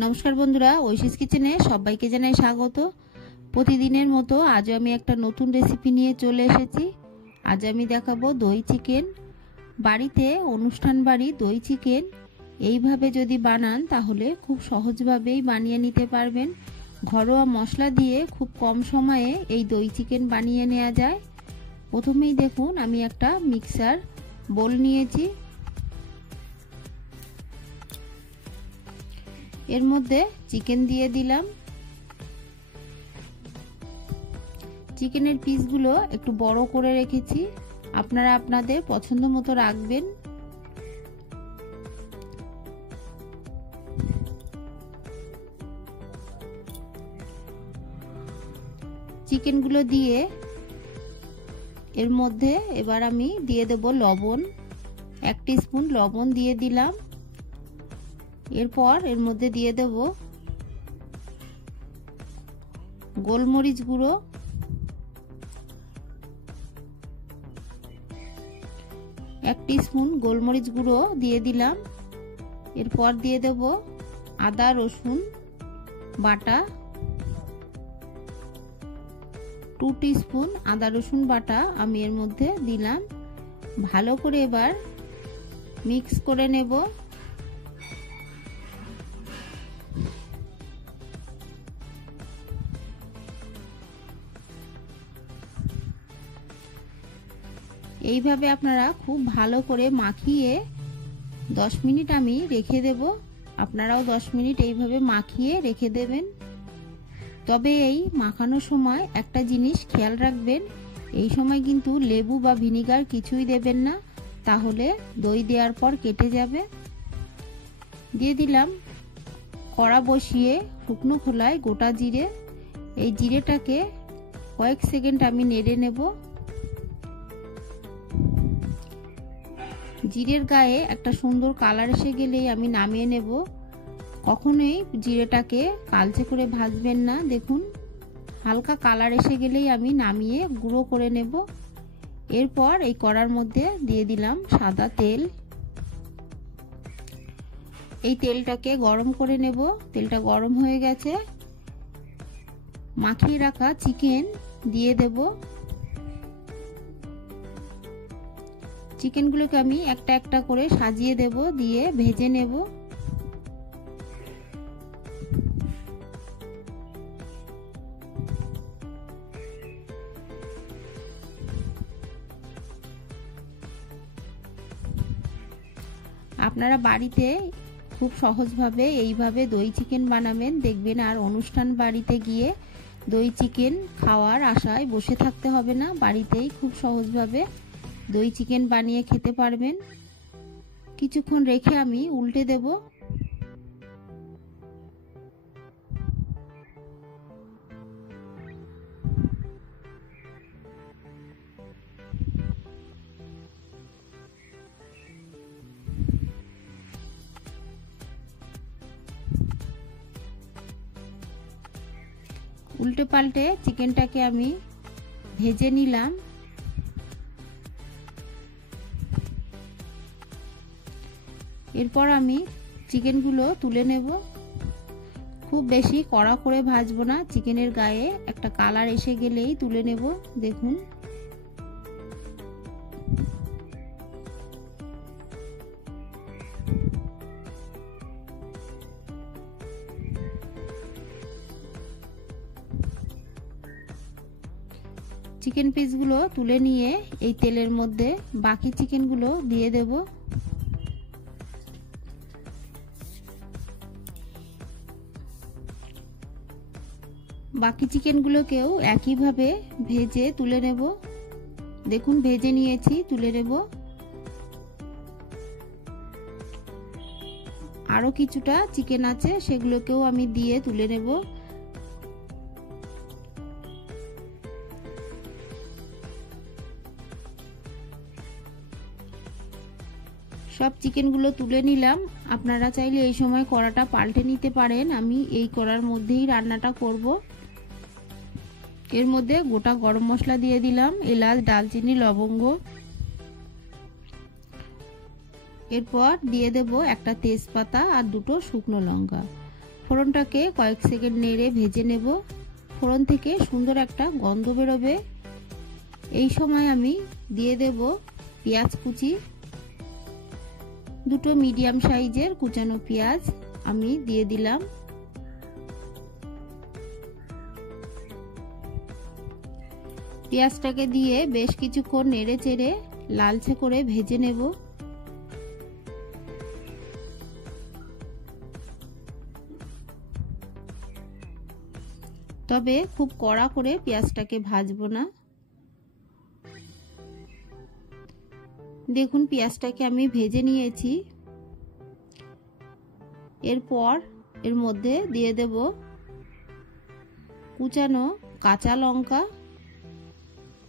নমস্কার বন্ধুরা, ঐশীস কিচেনে সবাইকে জানাই স্বাগত। প্রতিদিনের মতো আজ আমি একটা নতুন রেসিপি নিয়ে চলে এসেছি। আজ আমি দেখাবো দই চিকেন। বাড়িতে অনুষ্ঠান বাড়ি দই চিকেন এইভাবে যদি বানান তাহলে খুব সহজভাবেই বানিয়ে নিতে পারবেন। ঘরোয়া মশলা দিয়ে খুব কম সময়ে এই দই চিকেন বানিয়ে নেওয়া যায়। প্রথমেই দেখুন আমি একটা মিক্সার বোল নিয়েছি। এর মধ্যে চিকেন দিয়ে দিলাম। চিকেনের পিসগুলো একটু বড় করে রেখেছি, আপনারা আপনাদের পছন্দ মতো রাখবেন। চিকেনগুলো দিয়ে এর মধ্যে এবার আমি দিয়ে দেব লবণ। 1 টিস্পুন লবণ দিয়ে দিলাম। এরপর এর মধ্যে দিয়ে দেব গোলমরিচ গুঁড়ো, 1 টিস্পুন গোলমরিচ গুঁড়ো দিয়ে দিলাম। এরপর দিয়ে দেব আদা রসুন বাটা, 2 টিস্পুন আদা রসুন বাটা আমি এর মধ্যে দিলাম। ভালো করে এবার মিক্স করে নেব। এইভাবে আপনারা খুব ভালো করে মাখিয়ে 10 মিনিট আমি রেখে দেব। আপনারাও 10 মিনিট এইভাবে মাখিয়ে রেখে দেবেন। তবে এই মাখানোর সময় একটা জিনিস খেয়াল রাখবেন, এই সময় কিন্তু লেবু বা ভিনিগার কিছুই দেবেন না, তাহলে দই দেওয়ার পর কেটে যাবে। দিয়ে দিলাম কড়া বসিয়ে শুকনো খোলায় গোটা জিরে। এই জিরেটাকে কয়েক সেকেন্ড আমি নেড়ে নেব। জিরের গায়ে একটা সুন্দর কালার এসে গেলেই আমি নামিয়ে নেব। কখনোই জিরেটাকে কালচে করে ভাজবেন না। দেখুন হালকা কালার এসে গেলেই আমি নামিয়ে গুঁড়ো করে নেব। এরপর এই কড়ার মধ্যে দিয়ে দিলাম সাদা তেল। এই তেলটাকে গরম করে নেব। তেলটা গরম হয়ে গেছে। মাখিয়ে রাখা চিকেন দিয়ে দেব। চিকেনগুলোকে আমি একটা একটা করে সাজিয়ে দেব, দিয়ে ভেজে নেব। আপনারা বাড়িতে খুব সহজভাবে এইভাবে দই চিকেন বানাবেন, দেখবেন আর অনুষ্ঠান বাড়িতে গিয়ে দই চিকেন খাওয়ার আশায় বসে থাকতে হবে না। বাড়িতেই খুব সহজভাবে দই চিকেন বানিয়ে খেতে পারবেন। কিছুক্ষণ রেখে আমি উল্টে দেব। উল্টে পাল্টে চিকেনটাকে আমি ভেজে নিলাম। এরপর আমি চিকেনগুলো তুলে নেব। খুব বেশি কড়া করে ভাজবো না, চিকেনের গায়ে একটা কালার এসে গেলেই তুলে নেব। দেখুন চিকেন পিসগুলো তুলে নিয়ে এই তেলের মধ্যে বাকি চিকেনগুলো দিয়ে দেব। বাকি চিকেনগুলোকেও একইভাবে ভেজে তুলে নেব। দেখুন ভেজে নিয়েছি, তুলে নেব। আরো কিছুটা চিকেন আছে, সেগুলোকেও আমি দিয়ে তুলে নেব। সব চিকেনগুলো তুলে নিলাম। আপনারা চাইলে এই সময় কড়াটা পাল্টে নিতে পারেন। আমি এই কড়ার মধ্যেই রান্নাটা করব। এর মধ্যে গোটা গরম মশলা দিয়ে দিলাম, এলাচ দারচিনি লবঙ্গ। এরপর দিয়ে দেব একটা তেজপাতা আর 2টো শুকনো লঙ্কা। ফোড়নটাকে কয়েক সেকেন্ড নেড়ে ভেজে নেব। ফোড়ন থেকে সুন্দর একটা গন্ধ বেরোবে। এই সময় আমি দিয়ে দেব পেঁয়াজ কুচি। দুটো মিডিয়াম সাইজের কুচানো পেঁয়াজ আমি দিয়ে দিলাম। পেঁয়াজটাকে দিয়ে বেশ কিছুক্ষণ নেড়ে চেড়ে লালচে করে ভেজে নেব। তবে খুব কড়া করে পেঁয়াজটাকে ভাজবো না। দেখুন পেঁয়াজটাকে আমি ভেজে নিয়েছি। এরপর এর মধ্যে দিয়ে দেব কুচানো কাঁচা লঙ্কা।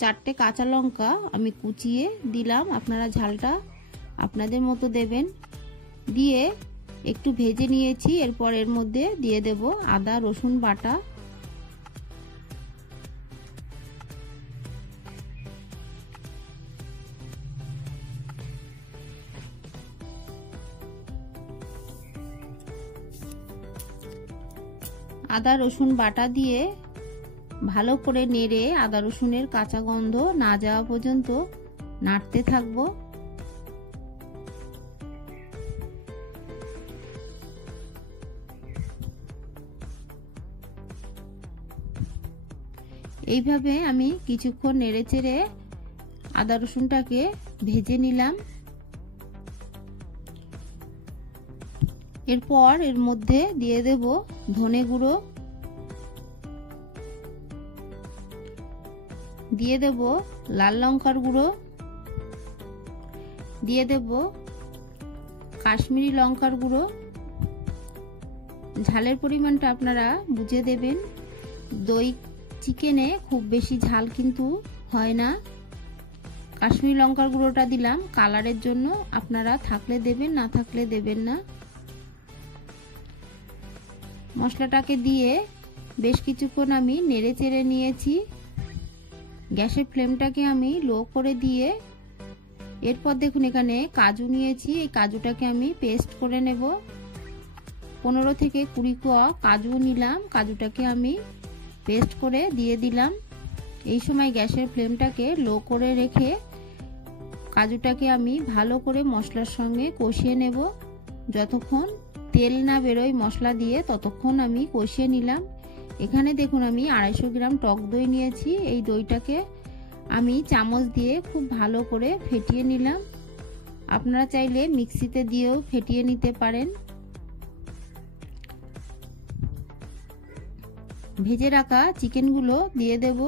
4টে কাঁচা লঙ্কা আমি কুচিয়ে দিলাম। আপনারা ঝালটা আপনাদের মতো দেবেন। দিয়ে একটু ভেজে নিয়েছি। এরপর এর মধ্যে দিয়ে দেব আদা রসুন বাটা। আদা রসুন বাটা দিয়ে ভালো করে নেড়ে আদা রসুনের কাঁচা গন্ধ না যাওয়া পর্যন্ত নাড়তে থাকবো। এইভাবে আমি কিছুক্ষণ নেড়ে চেড়ে আদা রসুনটাকে ভেজে নিলাম। এরপর এর মধ্যে দিয়ে দেব ধনে গুঁড়ো, দিয়ে দেব লাল লঙ্কার গুঁড়ো, দিয়ে দেব কাশ্মীরি লঙ্কার গুঁড়ো। ঝালের পরিমাণটা আপনারা বুঝে দেবেন। দই চিকেনে খুব বেশি ঝাল কিন্তু হয় না। কাশ্মীরি লঙ্কার গুঁড়োটা দিলাম কালারের জন্য, আপনারা থাকলে দেবেন না থাকলে দেবেন না। মশলাটাকে দিয়ে বেশ কিছুক্ষণ আমি নেড়ে চেড়ে নিয়েছি। গ্যাসের ফ্লেমটাকে আমি লো করে দিয়ে এরপর দেখুন এখানে কাজু নিয়েছি। এই কাজুটাকে আমি পেস্ট করে নেব। 15 থেকে 20 কোয়া কাজু নিলাম। কাজুটাকে আমি পেস্ট করে দিয়ে দিলাম। এই সময় গ্যাসের ফ্লেমটাকে লো করে রেখে কাজুটাকে আমি ভালো করে মশলার সঙ্গে কষিয়ে নেব। যতক্ষণ তেল না বেরোয় মশলা দিয়ে ততক্ষণ আমি কষিয়ে নিলাম। এখানে দেখুন আমি 250 গ্রাম টক দই নিয়েছি। এই দইটাকে আমি চামচ দিয়ে খুব ভালো করে ফেটিয়ে নিলাম। আপনারা চাইলে মিক্সিতে দিয়েও ফেটিয়ে নিতে পারেন। ভেজে রাখা চিকেনগুলো দিয়ে দেব।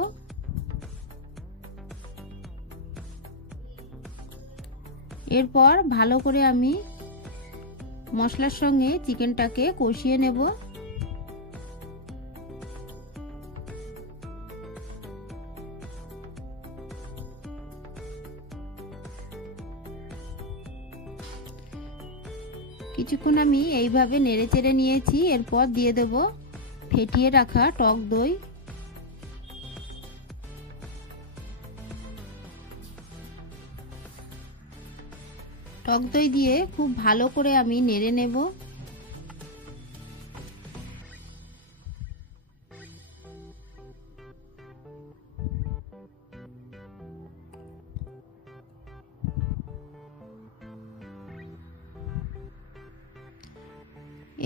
এরপর ভালো করে আমি মশলার সঙ্গে চিকেনটাকে কষিয়ে নেব। কিছুক্ষণ আমি এইভাবে নেড়ে চেড়ে নিয়েছি। এরপর দিয়ে দেব ফেটিয়ে রাখা টক দই। টক দই দিয়ে খুব ভালো করে আমি নেড়ে নেব।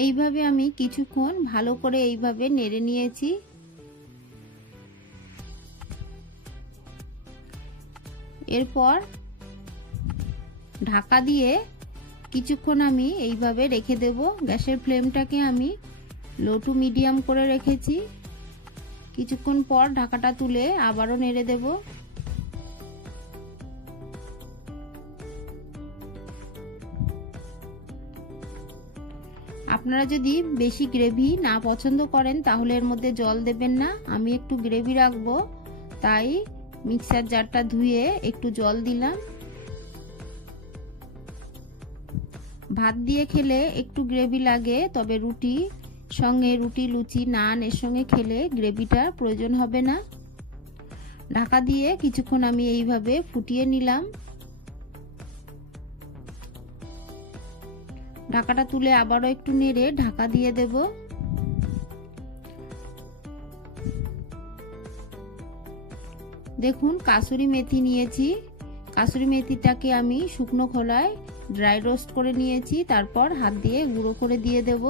এইভাবে আমি কিছুক্ষণ ভালো করে এইভাবে নেড়ে নিয়েছি। এরপর ঢাকা দিয়ে কিছুক্ষণ আমি এইভাবে রেখে দেব। গ্যাসের ফ্লেমটাকে আমি লো টু মিডিয়াম করে রেখেছি। কিছুক্ষণ পর ঢাকাটা তুলে আবারও নেড়ে দেব। আপনারা যদি বেশি গ্রেভি না পছন্দ করেন তাহলে এর মধ্যে জল দেবেন না। আমি একটু গ্রেভি রাখবো তাই মিক্সার জারটা ধুয়ে একটু জল দিলাম। ভাত দিয়ে খেলে একটু গ্রেভি লাগে, তবে রুটি সঙ্গে রুটি লুচি নান এর সঙ্গে খেলে গ্রেভিটার প্রয়োজন হবে না। ঢাকা দিয়ে কিছুক্ষণ আমি এইভাবে ফুটিয়ে নিলাম। ঢাকাটা তুলে আবারও একটু নেড়ে ঢাকা দিয়ে দেব। দেখুন কাসুরি মেথি নিয়েছি, কাসুরি মেথিটাকে আমি শুকনো খোলায় ড্রাই রোস্ট করে নিয়েছি, তারপর হাত দিয়ে গুঁড়ো করে দিয়ে দেব।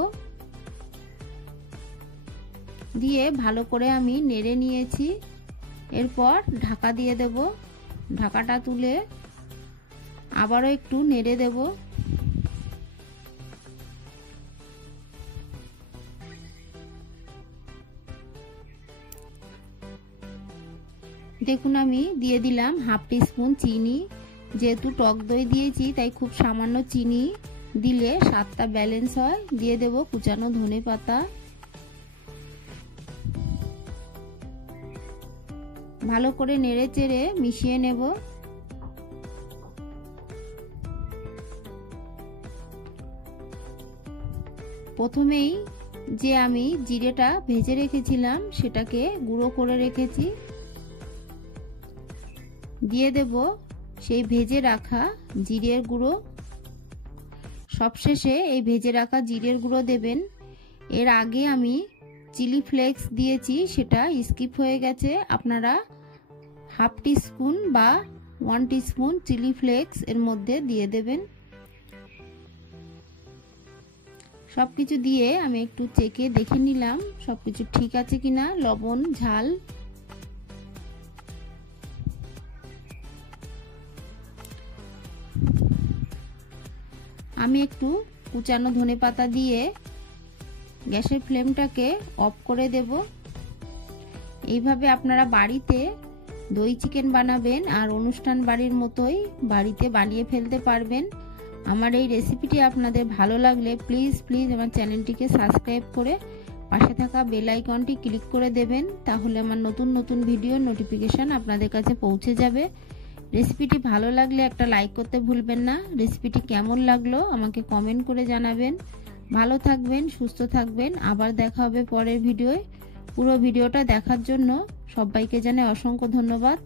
দিয়ে ভালো করে আমি নেড়ে নিয়েছি। এরপর ঢাকা দিয়ে দেব। ঢাকাটা তুলে আবারও একটু নেড়ে দেব। দেখুন আমি দিয়ে দিলাম হাফ টিস্পুন চিনি। যেহেতু টক দই দিয়েছি তাই খুব সামান্য চিনি দিলে স্বাদটা ব্যালেন্স হয়। দিয়ে দেব কুচানো ধনেপাতা। ভালো করে নেড়ে চেড়ে মিশিয়ে নেব। প্রথমেই যে আমি জিরেটা ভেজে রেখেছিলাম সেটাকে গুঁড়ো করে রেখেছি, দিয়ে দেব সেই ভেজে রাখা জিরের গুঁড়ো। সবশেষে এই ভেজে রাখা জিরের গুঁড়ো দেবেন। এর আগে আমি চিলি ফ্লেক্স দিয়েছি, সেটা স্কিপ হয়ে গেছে। আপনারা হাফ টিস্পুন বা 1 টিস্পুন চিলি ফ্লেক্স এর মধ্যে দিয়ে দেবেন। সবকিছু দিয়ে আমি একটু চেখে দেখে নিলাম সবকিছু ঠিক আছে কিনা, লবণ ঝাল। আমি একটু কুচানো ধনেপাতা দিয়ে গ্যাসের ফ্লেমটাকে অফ করে দেব। এইভাবে আপনারা বাড়িতে দই চিকেন বানাবেন আর অনুষ্ঠান বাড়ির মতোই বাড়িতে বানিয়ে ফেলতে পারবেন। আমার এই রেসিপিটি আপনাদের ভালো লাগলে প্লিজ আমার চ্যানেলটিকে সাবস্ক্রাইব করে পাশে থাকা বেল আইকনটি ক্লিক করে দেবেন, তাহলে আমার নতুন নতুন ভিডিওর নোটিফিকেশন আপনাদের কাছে পৌঁছে যাবে। রেসিপিটি ভালো লাগলে একটা লাইক করতে ভুলবেন না। রেসিপিটি কেমন লাগলো আমাকে কমেন্ট করে জানাবেন। ভালো থাকবেন, সুস্থ থাকবেন। আবার দেখা হবে পরের ভিডিওয়। পুরো ভিডিওটা দেখার জন্য সবাইকে জানাই অসংখ্য ধন্যবাদ।